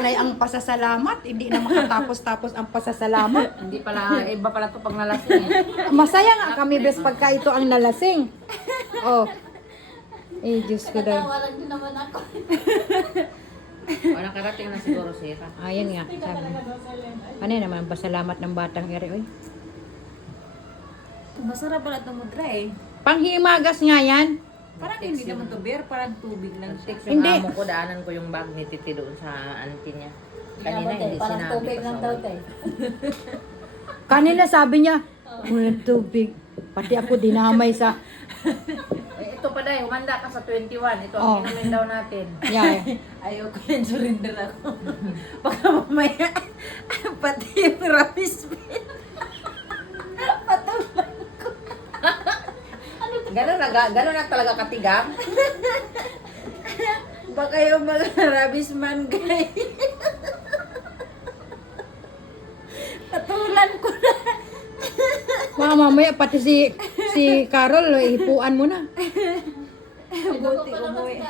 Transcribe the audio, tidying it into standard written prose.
panay ang pasasalamat. Hindi na makatapos-tapos ang pasasalamat. Hindi pala, iba pala to pag nalasing eh. Masaya nga kami, bes, pagka ito ang nalasing. Oh. Eh, Diyos ko daw. Natawaran din naman ako. O, nakarating na siguro siya. Ayan nga, sabi. Ano yan naman, pasalamat ng batang ere, oy. Masarap pala itong mudra eh. Panghimagas nga yan. Parang hindi naman to beer, parang tubig lang siya. Text yung Hindi. amo ko, daanan ko yung bag ni Titi doon sa auntie niya. Kanina hindi Parang sinabi tubig pa lang sa daw akin. tayo. Kanina sabi niya, walang tubig. Pati ako dinamay sa... Eh, ito pa dahil, humanda ka sa 21. Ito ang Oh. inumin daw natin. Yeah. Ayoko yan, surrender ako. Baka mamaya, pati yung ramis pin. Patulan ko. Gano'n na talaga katigang. Baka yung mga ramis man, guys. Patulan ko na. Mga mamaya, pati si Carol, ipuan mo na. Buti umuwi.